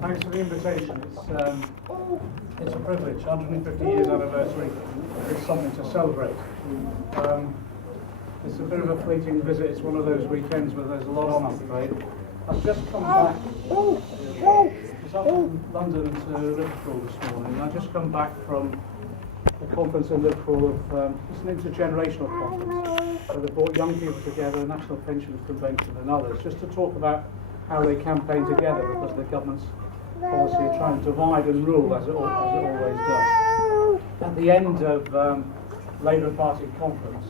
Thanks for the invitation. It's a privilege. 150 years anniversary is something to celebrate. It's a bit of a fleeting visit. It's one of those weekends where there's a lot on, I'm afraid. I've just come back. I was up from London to Liverpool this morning. I've just come back from a conference in Liverpool it's an intergenerational conference where they brought young people together, a National Pensions Convention and others, just to talk about how they campaign together because the government's policy of trying to divide and rule as it always does. At the end of Labour Party conference,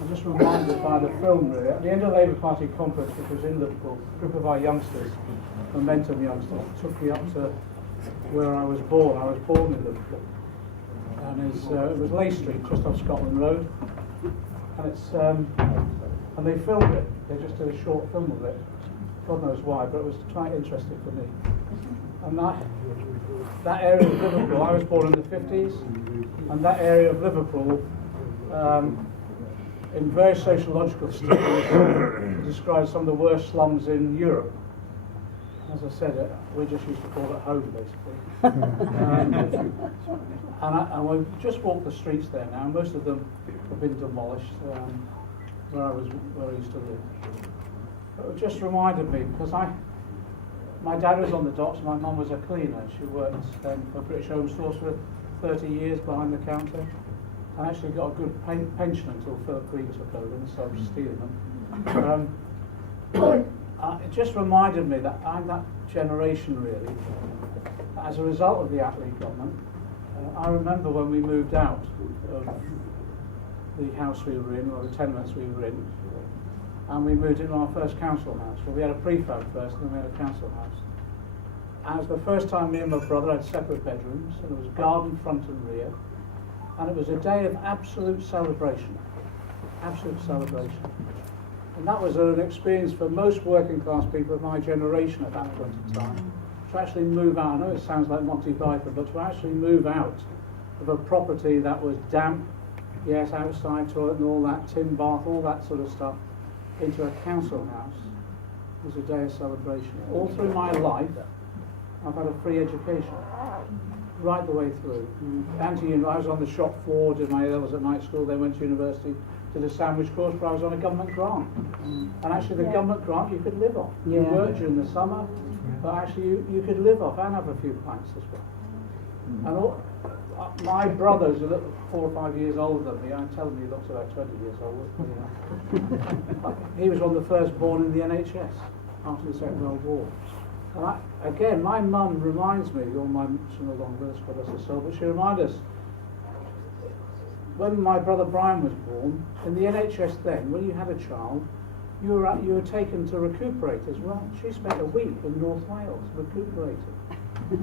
I'm just reminded by the film really, at the end of Labour Party conference, which was in Liverpool, a group of our youngsters, Momentum youngsters, took me up to where I was born. I was born in Liverpool. And it was Leigh Street, just off Scotland Road. And and they filmed it. They just did a short film of it. God knows why, but it was quite interesting for me. And that area of Liverpool, I was born in the 50s, and that area of Liverpool, in very sociological studies, describes some of the worst slums in Europe. As I said, we just used to call it home, basically. And we just walked the streets there now. Most of them have been demolished where I used to live. But it just reminded me, because my dad was on the docks, my mum was a cleaner. She worked for British Home Stores for 30 years behind the counter. I actually got a good pension until Philip Green took over and started stealing them. It just reminded me that I'm that generation really. As a result of the Attlee government, I remember when we moved out of the house we were in, or the tenements we were in, and we moved into our first council house. Well, we had a prefab first, and then we had a council house. And it was the first time me and my brother had separate bedrooms, and it was garden front and rear, and it was a day of absolute celebration. Absolute celebration. And that was an experience for most working class people of my generation at that point in time. To actually move out, I know it sounds like Monty Python, but to actually move out of a property that was damp, yes, outside toilet and all that, tin bath, all that sort of stuff, into a council house was a day of celebration. All through my life, I've had a free education, right the way through. I was on the shop floor, did my A-levels at night school, then went to university, did a sandwich course, but I was on a government grant. And actually the government grant you could live off. You worked during the summer, but actually you could live off and have a few pints as well. And my brother's a little 4 or 5 years older than me. I'm telling you, he looks about 20 years older. You know. He was one of the first born in the NHS after the Second World War. And again, my mum reminds me, or she's no longer with us, God rest her soul, but she reminded us, when my brother Brian was born, in the NHS then, when you had a child, you were taken to recuperate as well. She spent a week in North Wales recuperating.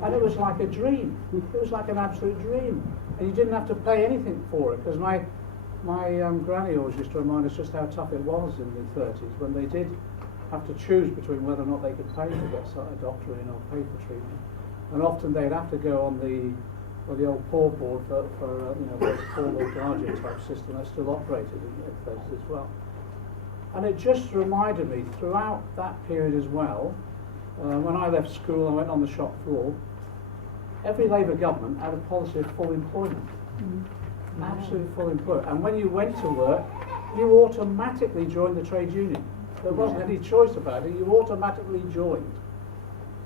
And it was like a dream. It was like an absolute dream. And you didn't have to pay anything for it, because my granny always used to remind us just how tough it was in the 30s when they did have to choose between whether or not they could pay to get a doctor in or pay for treatment. And often they'd have to go on the old poor board for the poor or guardian type system that still operated in places as well. And it just reminded me throughout that period as well, when I left school and went on the shop floor, every Labour government had a policy of full employment. Absolute full employment. And when you went to work, you automatically joined the trade union. There wasn't any choice about it, you automatically joined.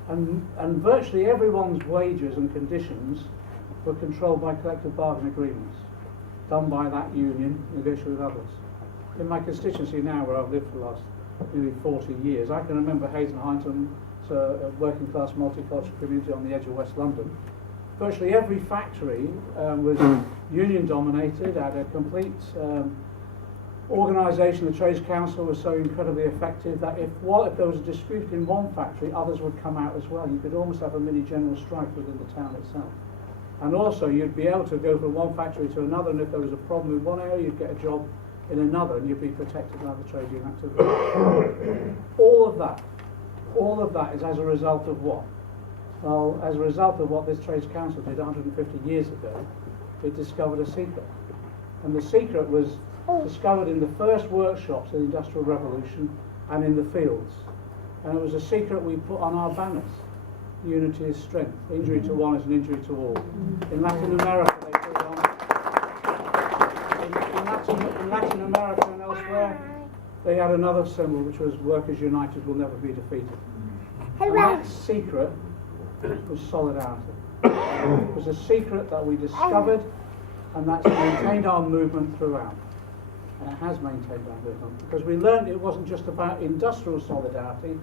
And virtually everyone's wages and conditions were controlled by collective bargaining agreements, done by that union, negotiated with others. In my constituency now, where I've lived for the last nearly 40 years, I can remember Hayton Hinton, a working class multicultural community on the edge of West London. Virtually every factory was union dominated, had a complete organisation. The Trades Council was so incredibly effective that if there was a dispute in one factory, others would come out as well. You could almost have a mini general strike within the town itself. And also you'd be able to go from one factory to another, and if there was a problem in one area, you'd get a job in another, and you'd be protected by the trade union activity. All of that is as a result of what? Well, as a result of what this Trades Council did 150 years ago, it discovered a secret. And the secret was discovered in the first workshops of the Industrial Revolution and in the fields. And it was a secret we put on our banners. Unity is strength. Injury to one is an injury to all. In Latin America, they put it on. In Latin America and elsewhere, they had another symbol which was "Workers united will never be defeated." And that secret was solidarity. It was a secret that we discovered, and that's maintained our movement throughout. And it has maintained our movement because we learned it wasn't just about industrial solidarity,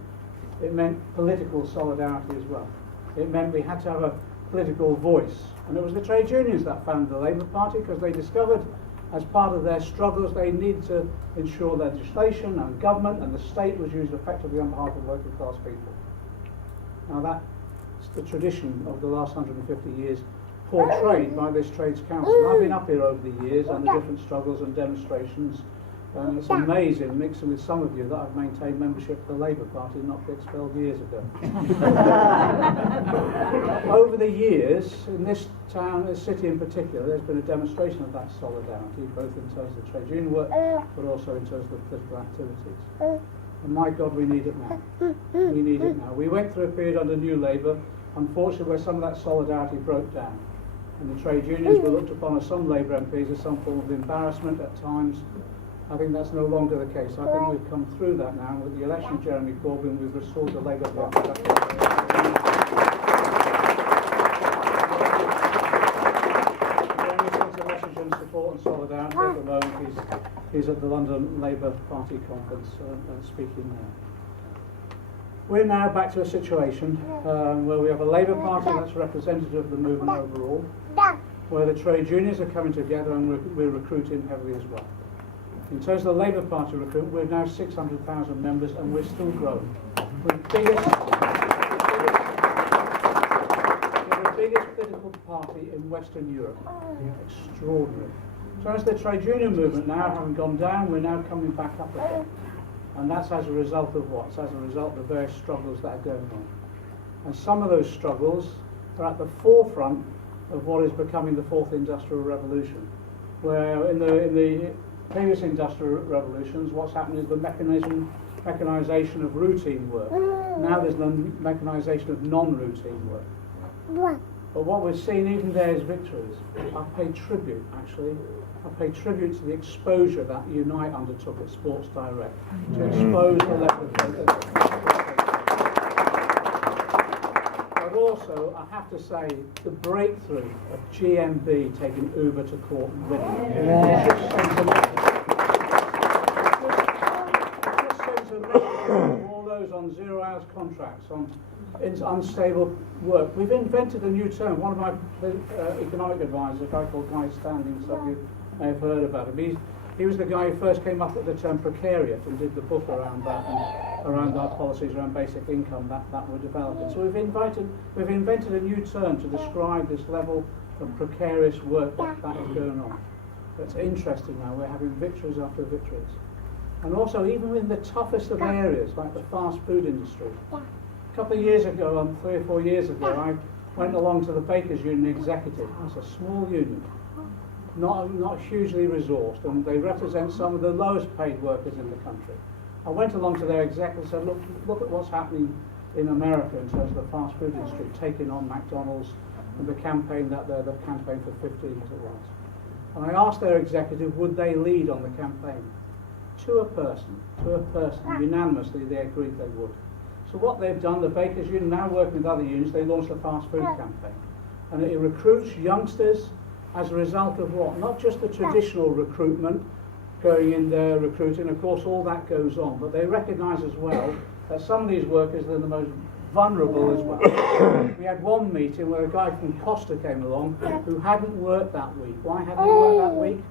it meant political solidarity as well. It meant we had to have a political voice. And it was the trade unions that founded the Labour Party because they discovered as part of their struggles they needed to ensure legislation and government and the state was used effectively on behalf of working class people. Now that's the tradition of the last 150 years portrayed by this Trades Council. I've been up here over the years on the different struggles and demonstrations, and it's amazing, mixing with some of you, that I've maintained membership of the Labour Party and not been expelled years ago. Over the years, in this town, this city in particular, there's been a demonstration of that solidarity, both in terms of trade union work, but also in terms of the political activities. And my God, we need it now. We need it now. We went through a period under New Labour, unfortunately, where some of that solidarity broke down. And the trade unions were looked upon as some Labour MPs as some form of embarrassment at times. I think that's no longer the case. I think we've come through that now. With the election of Jeremy Corbyn, we've restored the Labour bloc. Jeremy sends a message on support and solidarity at the moment. He's at the London Labour Party conference speaking there. We're now back to a situation where we have a Labour Party that's representative of the movement overall, where the trade unions are coming together and we're recruiting heavily as well. In terms of the Labour Party recruitment, we're now 600,000 members and we're still growing. We're the biggest political party in Western Europe. Extraordinary. So as the trade union movement now having gone down, we're now coming back up again. And that's as a result of what? It's as a result of the various struggles that are going on. And some of those struggles are at the forefront of what is becoming the fourth industrial revolution, where in the previous industrial revolutions, what's happened is the mechanisation of routine work. Now there's the mechanisation of non-routine work. But what we're seeing even there is victories. I pay tribute, actually. I pay tribute to the exposure that Unite undertook at Sports Direct to expose the level of but also, I have to say, the breakthrough of GMB taking Uber to court and winning. It just sends a message to all those on 0 hours contracts, on unstable work. We've invented a new term. One of my economic advisors, a guy called Guy Standing, some of you may have heard about him. He was the guy who first came up with the term precariat and did the book around that and around our policies around basic income that were developing. So we've invented a new term to describe this level of precarious work that is going on. It's interesting now, we're having victories after victories. And also, even in the toughest of areas, like the fast food industry. A couple of years ago, 3 or 4 years ago, I went along to the Bakers Union Executive. It's a small union, not hugely resourced, and they represent some of the lowest paid workers in the country. I went along to their executive and said, look at what's happening in America in terms of the fast food industry, taking on McDonnell's and the campaign the campaign for 15 as it was. And I asked their executive, would they lead on the campaign? To a person, unanimously they agreed they would. So what they've done, the Bakers Union, now working with other unions, they launched a fast food campaign. And it recruits youngsters as a result of what? Not just the traditional recruitment, going in there recruiting, of course all that goes on, but they recognise as well that some of these workers are the most vulnerable as well. We had one meeting where a guy from Costa came along who hadn't worked that week. Why hadn't he worked that week?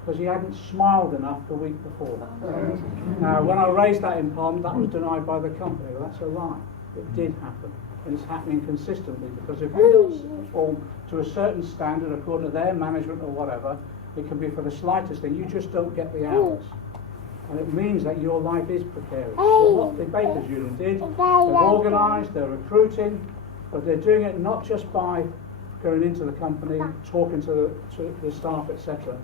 Because he hadn't smiled enough the week before. Now, when I raised that in Parliament, that was denied by the company. Well, that's a lie. It did happen. And it's happening consistently, because if you don't perform to a certain standard according to their management or whatever, it can be for the slightest thing, you just don't get the hours. And it means that your life is precarious. So what the Bakers Union did, they've organised, they're recruiting, but they're doing it not just by going into the company, talking to the staff, etc.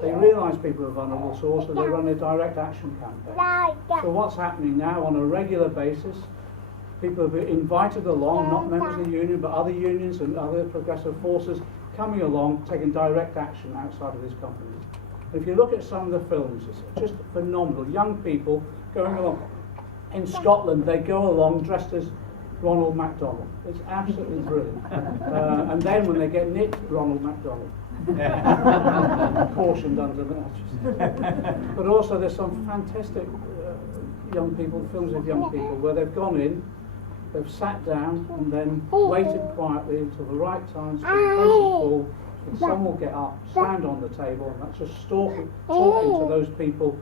They realise people are vulnerable, so also they run a direct action campaign. So what's happening now on a regular basis, people have been invited along, not members of the union, but other unions and other progressive forces coming along, taking direct action outside of this company. If you look at some of the films, it's just phenomenal. Young people going along. In Scotland, they go along dressed as Ronald McDonnell. It's absolutely brilliant. And then when they get nicked, Ronald McDonnell. Cautioned under that. But also there's some fantastic young people, films of young people, where they've gone in, they've sat down and then waited quietly until the right time, so the place is full, and someone will get up, stand on the table, and that's just talking to those people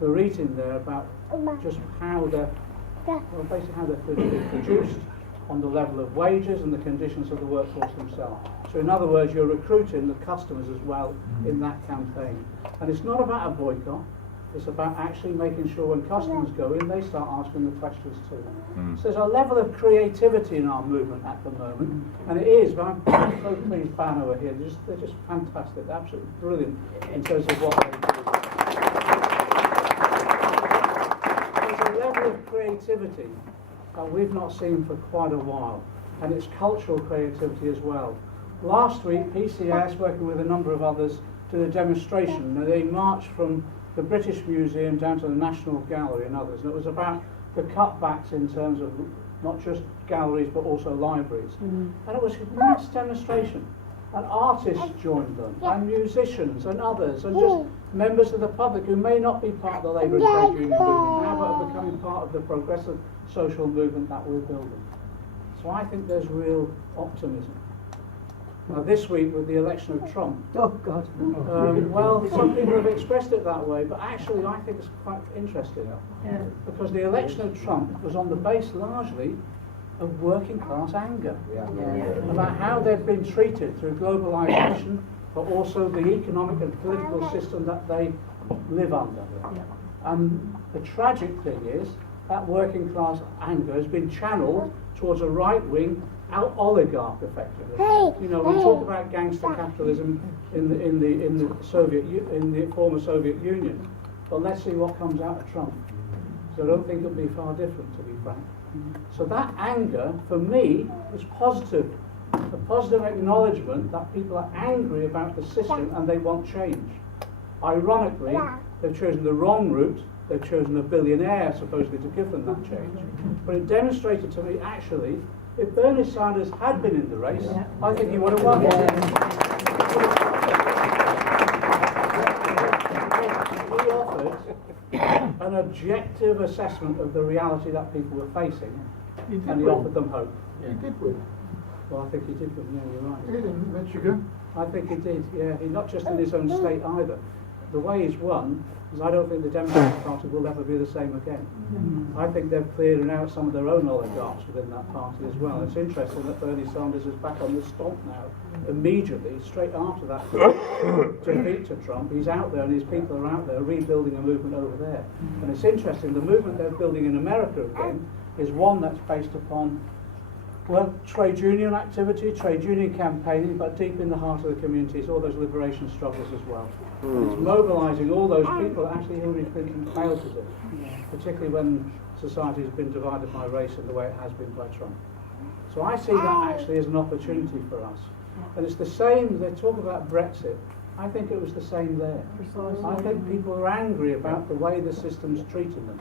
who are eating there about just how they're, well, basically how they're produced on the level of wages and the conditions of the workforce themselves. So in other words, you're recruiting the customers as well in that campaign. And it's not about a boycott, it's about actually making sure when customers go in, they start asking the questions too. So there's a level of creativity in our movement at the moment, and it is, but I'm so pleased Banner are here, they're just fantastic, absolutely brilliant in terms of what they do. There's a level of creativity that we've not seen for quite a while, and it's cultural creativity as well. Last week, PCS, working with a number of others, did a demonstration. They marched from the British Museum down to the National Gallery and others, and it was about the cutbacks in terms of not just galleries but also libraries. And it was a mass demonstration, and artists joined them, and musicians and others, and just members of the public who may not be part of the labour and trade union movement now, but are becoming part of the progressive social movement that we're building. So I think there's real optimism. Now this week with the election of Trump, well, some people have expressed it that way, but actually I think it's quite interesting, because the election of Trump was on the base largely of working class anger about how they've been treated through globalisation, but also the economic and political system that they live under. And the tragic thing is that working class anger has been channeled towards a right-wing oligarch, effectively. You know, we talk about gangster capitalism in the former Soviet Union, but let's see what comes out of Trump. So I don't think it'll be far different, to be frank. So that anger, for me, is positive. A positive acknowledgement that people are angry about the system and they want change. Ironically, they've chosen the wrong route. They've chosen a billionaire, supposedly, to give them that change. But it demonstrated to me, actually, if Bernie Sanders had been in the race, I think he would have won. He offered an objective assessment of the reality that people were facing, and he offered them hope. He did win. Well, I think he did win, yeah, you're right. He did in Michigan. I think he did, yeah. He not just in his own state either. The way he's won is I don't think the Democratic Party will ever be the same again. I think they've cleared out some of their own oligarchs within that party as well. It's interesting that Bernie Sanders is back on the stomp now, immediately, straight after that defeat to Trump. He's out there and his people are out there rebuilding a movement over there. And it's interesting, the movement they're building in America again is one that's based upon, well, trade union activity, trade union campaigning, but deep in the heart of the communities, all those liberation struggles as well. And it's mobilising all those people that actually Hillary Clinton failed to do, particularly when society has been divided by race in the way it has been by Trump. So I see that actually as an opportunity for us. And it's the same, they talk about Brexit, I think it was the same there. I think people are angry about the way the system's treating them.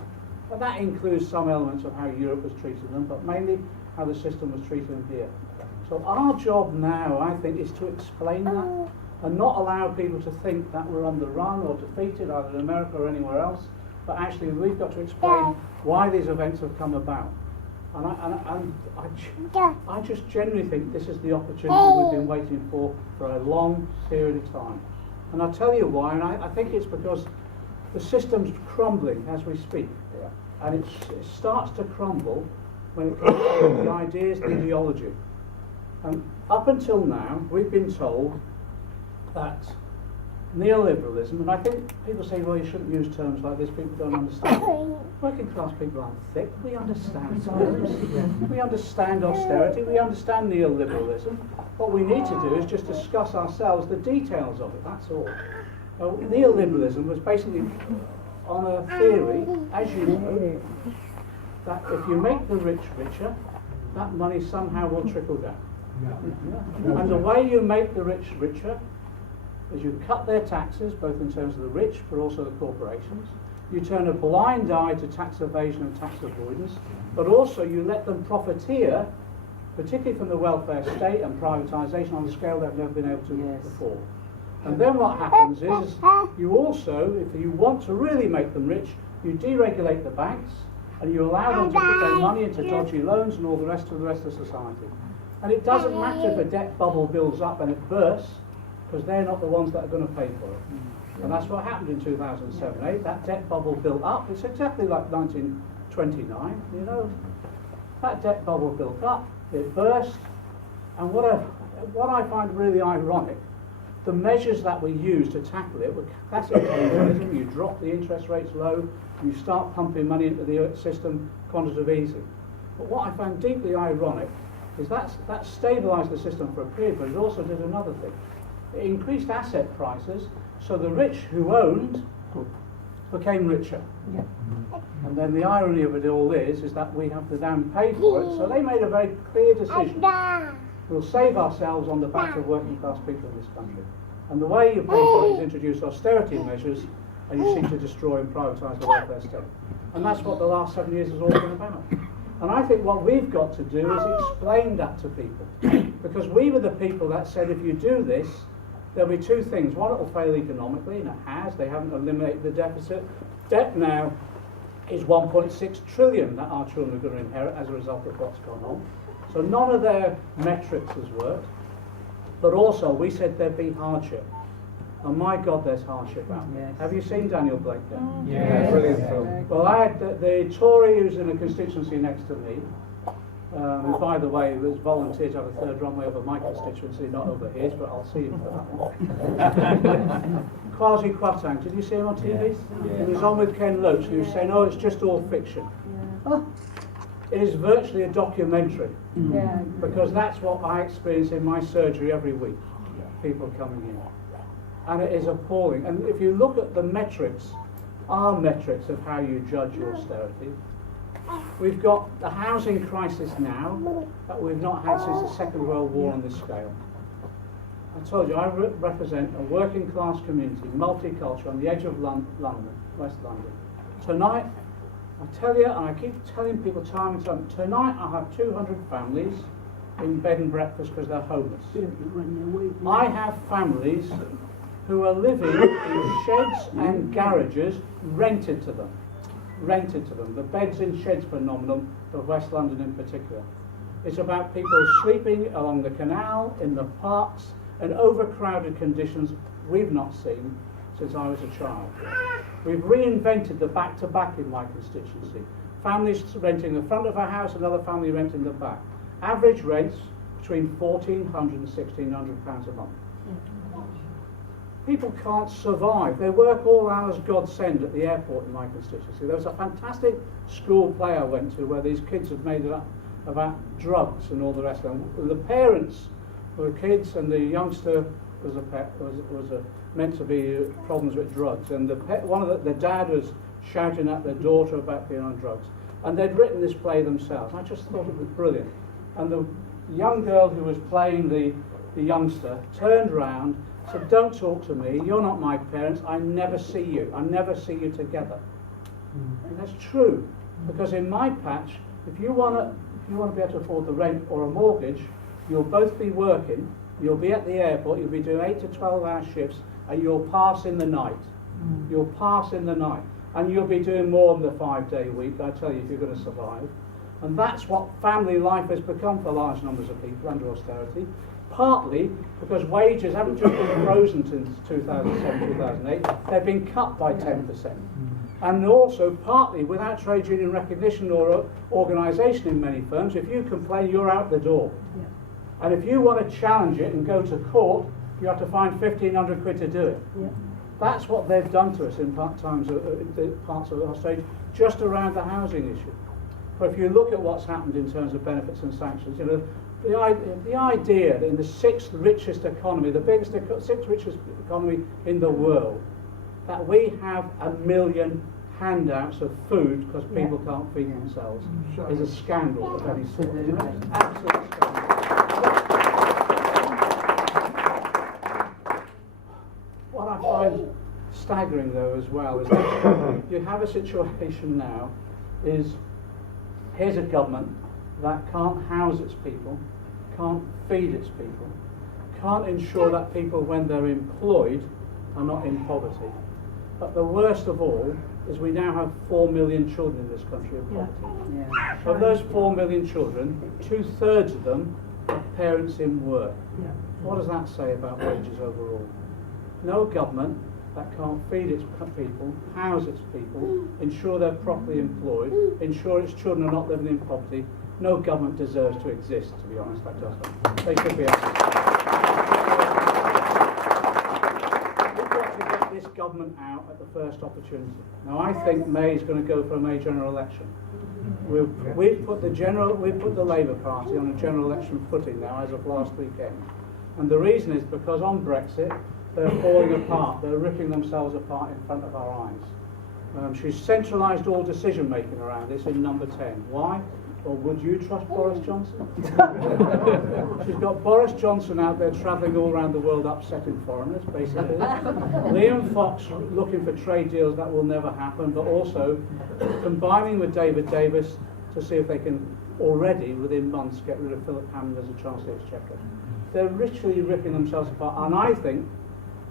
And that includes some elements of how Europe was treating them, but mainly how the system was treating them here. So our job now, I think, is to explain that and not allow people to think that we're on the run or defeated either in America or anywhere else, but actually we've got to explain why these events have come about. And I just genuinely think this is the opportunity we've been waiting for a long period of time. And I'll tell you why, and I think it's because the system's crumbling as we speak. And it starts to crumble when it comes to the ideas, the ideology. And up until now, we've been told that neoliberalism, and I think people say, well, you shouldn't use terms like this, people don't understand. Working class people aren't thick, we understand terms. We understand austerity, we understand neoliberalism. What we need to do is just discuss ourselves the details of it, that's all. Neoliberalism was basically on a theory, as you know, that if you make the rich richer, that money somehow will trickle down. Yeah. And the way you make the rich richer is you cut their taxes, both in terms of the rich but also the corporations. You turn a blind eye to tax evasion and tax avoidance, but also you let them profiteer, particularly from the welfare state and privatisation on a scale they've never been able to before. And then what happens is you also, if you want to really make them rich, you deregulate the banks and you allow them to put their money into dodgy loans and all the rest of society. And it doesn't matter if a debt bubble builds up and it bursts, because they're not the ones that are going to pay for it. And that's what happened in 2007-8. That debt bubble built up. It's exactly like 1929, you know. That debt bubble built up, it burst, and what I find really ironic, the measures that we used to tackle it were classic Keynesianism. You drop the interest rates low, you start pumping money into the system, quantitative easing. But what I found deeply ironic is that stabilised the system for a period, but it also did another thing. It increased asset prices, so the rich who owned became richer. Yeah. And then the irony of it all is that we have to then pay for it. So they made a very clear decision. We'll save ourselves on the backs of working class people in this country. And the way you pay for it is introduce austerity measures, and you seek to destroy and privatise the welfare state. And that's what the last 7 years has all been about. And I think what we've got to do is explain that to people. Because we were the people that said, if you do this, there'll be two things. One, it will fail economically, and it has. They haven't eliminated the deficit. Debt now is 1.6 trillion that our children are going to inherit as a result of what's gone on. So none of their metrics has worked. But also, we said there'd be hardship. And my God, there's hardship out there. Yes. Have you seen Daniel Blake yet? Yeah, brilliant film. Well, I had the Tory who's in a constituency next to me, who, by the way, was volunteered to have a third runway over my constituency, not over his, but I'll see him for that one. Kwasi Kwarteng, did you see him on TV? Yeah. He was on with Ken Loach, and he was saying, oh, it's just all fiction. It is virtually a documentary, Yeah. because that's what I experience in my surgery every week, people coming in. And it is appalling. And if you look at the metrics, our metrics of how you judge your austerity, we've got the housing crisis now that we've not had since the Second World War on this scale. I told you, I represent a working class community, multicultural, on the edge of London, West London. Tonight, I tell you, and I keep telling people time and time, tonight I have 200 families in bed and breakfast because they're homeless. I have families who are living in sheds and garages rented to them. Rented to them. The beds in sheds phenomenon of West London in particular. It's about people sleeping along the canal, in the parks, and overcrowded conditions we've not seen since I was a child. We've reinvented the back-to-back in my constituency. Families renting the front of a house, another family renting the back. Average rents between £1,400 and £1,600 a month. People can't survive. They work all hours God send at the airport in my constituency. There was a fantastic school play I went to where these kids had made it up about drugs and all the rest of them. The parents were kids, and the youngster was meant to be problems with drugs. And the dad was shouting at their daughter about being on drugs. And they'd written this play themselves. I just thought it was brilliant. And the young girl who was playing the youngster turned round, said, "Don't talk to me, you're not my parents, I never see you together." And that's true, because in my patch, if you want to be able to afford the rent or a mortgage, you'll both be working, you'll be at the airport, you'll be doing 8 to 12 hour shifts, and you'll pass in the night. You'll pass in the night. And you'll be doing more than the 5-day week, I tell you, if you're going to survive. And that's what family life has become for large numbers of people under austerity. Partly because wages haven't just been frozen since 2007, 2008, they've been cut by 10%. And also partly without trade union recognition or organisation in many firms, if you complain, you're out the door. And if you want to challenge it and go to court, you have to find 1,500 quid to do it. That's what they've done to us in parts of austerity, just around the housing issue. But if you look at what's happened in terms of benefits and sanctions, you know, the idea that in the sixth richest economy, sixth richest economy in the world, that we have 1 million handouts of food because people can't feed themselves is a scandal of any sort. Absolute scandal. What I find staggering though as well is that you have a situation now is here's a government that can't house its people, can't feed its people, can't ensure that people when they're employed are not in poverty. But the worst of all is we now have 4 million children in this country of poverty. Of those 4 million children, 2/3 of them are parents in work. What does that say about wages overall? No government that can't feed its people, house its people, ensure they're properly employed, ensure its children are not living in poverty, no government deserves to exist, to be honest, that doesn't. They should be out. We've got to get this government out at the first opportunity. Now I think May is going to go for a May general election. We've put the Labour Party on a general election footing now as of last weekend. And the reason is because on Brexit, they're falling apart, they're ripping themselves apart in front of our eyes. She's centralised all decision making around this in number 10. Why? Well, would you trust Boris Johnson? She's got Boris Johnson out there travelling all around the world upsetting foreigners, basically. Liam Fox looking for trade deals that will never happen, but also combining with David Davis to see if they can already, within months, get rid of Philip Hammond as a Chancellor of the Exchequer. They're literally ripping themselves apart, and I think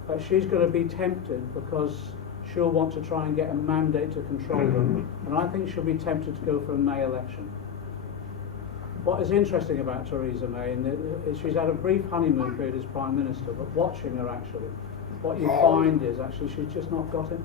that she's going to be tempted because she'll want to try and get a mandate to control them, and I think she'll be tempted to go for a May election. What is interesting about Theresa May is she's had a brief honeymoon period as Prime Minister, but watching her actually, what you find is actually she's just not got it.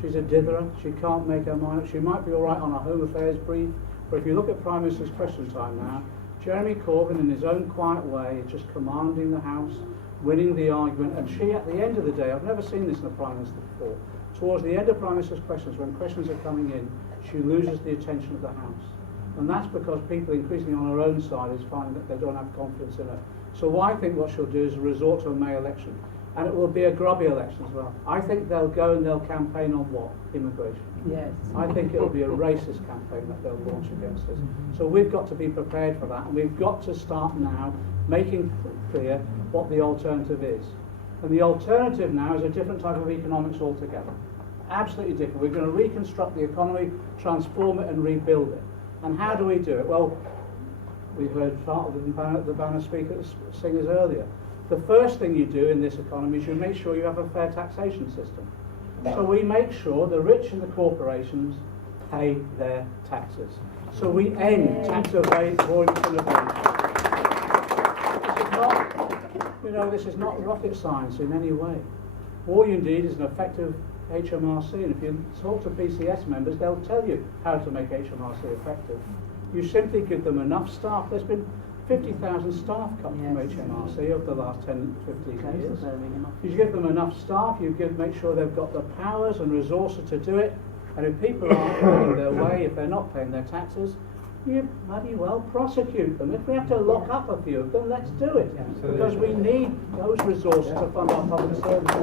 She's a ditherer, she can't make her mind up. She might be alright on a Home Affairs brief, but if you look at Prime Minister's Question Time now, Jeremy Corbyn in his own quiet way is just commanding the House, winning the argument, and she at the end of the day, I've never seen this in a Prime Minister before, towards the end of Prime Minister's questions, when questions are coming in, she loses the attention of the House. And that's because people increasingly on her own side is finding that they don't have confidence in her. So I think what she'll do is resort to a May election. And it will be a grubby election as well. I think they'll go and they'll campaign on what? Immigration. Yes. I think it'll be a racist campaign that they'll launch against us. So we've got to be prepared for that, and we've got to start now making clear what the alternative is. And the alternative now is a different type of economics altogether. Absolutely different. We're going to reconstruct the economy, transform it and rebuild it. And how do we do it? Well, we heard the banner speakers, singers earlier. The first thing you do in this economy is you make sure you have a fair taxation system. So we make sure the rich and the corporations pay their taxes. So we end tax avoidance and evasion. This is not rocket science in any way. All you need is an effective HMRC, and if you talk to PCS members, they'll tell you how to make HMRC effective. You simply give them enough staff. There's been 50,000 staff cut from HMRC over the last 10, 15 years. You give them enough staff, make sure they've got the powers and resources to do it, and if people aren't paying their way, if they're not paying their taxes, you bloody well prosecute them. If we have to lock up a few of them, let's do it. Because we need those resources to fund our public services.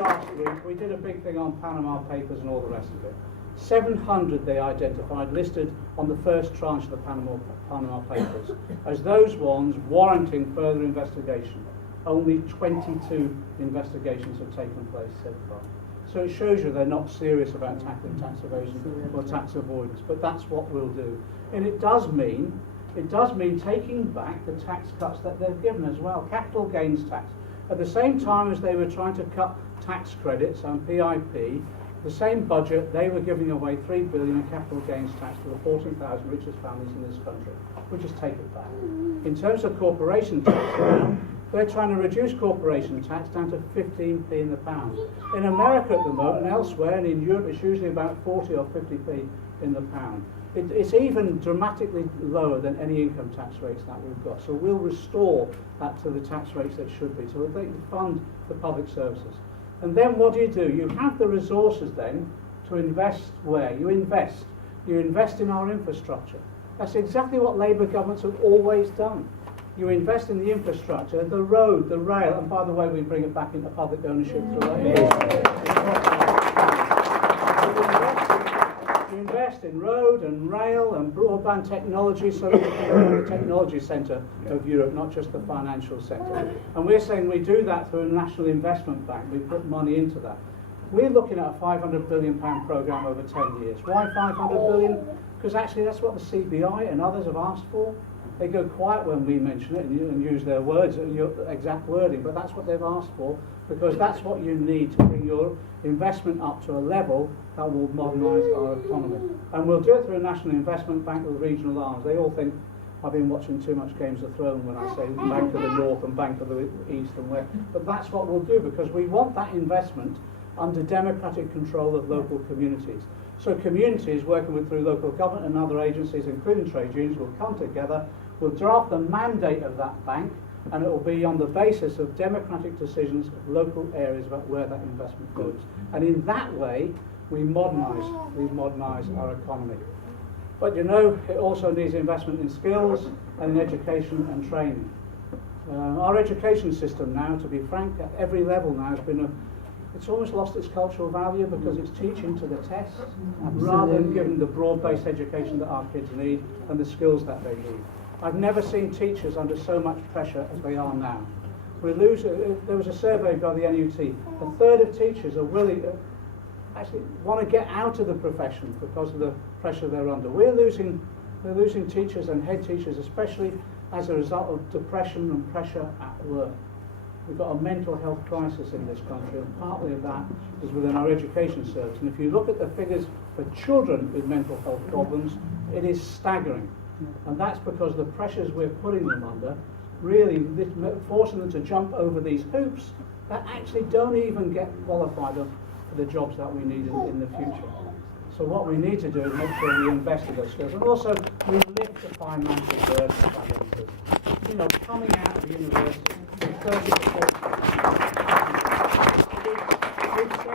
Last week, we did a big thing on Panama Papers and all the rest of it. 700 they identified, listed on the first tranche of the Panama Papers, as those ones warranting further investigation. Only 22 investigations have taken place so far. So it shows you they're not serious about tackling tax evasion or tax avoidance, but that's what we'll do. And it does mean taking back the tax cuts that they've given as well. Capital gains tax. At the same time as they were trying to cut tax credits and PIP, the same budget, they were giving away $3 billion in capital gains tax to the 14,000 richest families in this country. We'll just take it back. In terms of corporation tax now, they're trying to reduce corporation tax down to 15p in the pound. In America at the moment and elsewhere, and in Europe, it's usually about 40 or 50p in the pound. It's even dramatically lower than any income tax rates that we've got. So we'll restore that to the tax rates that should be, so that they can fund the public services. And then what do? You have the resources then to invest where? You invest in our infrastructure. That's exactly what Labour governments have always done. You invest in the infrastructure, the road, the rail, and by the way, we bring it back into public ownership through You invest in road and rail and broadband technology so that we can become the technology centre of Europe, not just the financial sector. And we're saying we do that through a national investment bank. We put money into that. We're looking at a £500 billion programme over 10 years. Why 500 billion? Because actually that's what the CBI and others have asked for. They go quiet when we mention it and use their words, your exact wording, but that's what they've asked for, because that's what you need to bring your investment up to a level that will modernise our economy. And we'll do it through a national investment bank with regional arms. They all think I've been watching too much Games of Thrones when I say Bank of the North and Bank of the East and West, but that's what we'll do, because we want that investment under democratic control of local communities. So communities working with through local government and other agencies, including trade unions, will come together, will draft the mandate of that bank, and it will be on the basis of democratic decisions of local areas about where that investment goes. And in that way, we modernise our economy. But you know, it also needs investment in skills and in education and training. Our education system now, to be frank, at every level now has been it's almost lost its cultural value because it's teaching to the test rather than giving the broad-based education that our kids need and the skills that they need. I've never seen teachers under so much pressure as they are now. There was a survey by the NUT. A third of teachers are actually want to get out of the profession because of the pressure they're under. We're losing teachers and head teachers, especially as a result of depression and pressure at work. We've got a mental health crisis in this country, and partly of that is within our education service. And if you look at the figures for children with mental health problems, it is staggering. And that's because the pressures we're putting them under, really forcing them to jump over these hoops that actually don't even get qualified for the jobs that we need in the future. So what we need to do is make sure we invest in those skills, and also we lift the financial burden of our young people. You know, coming out of university, 30 to 40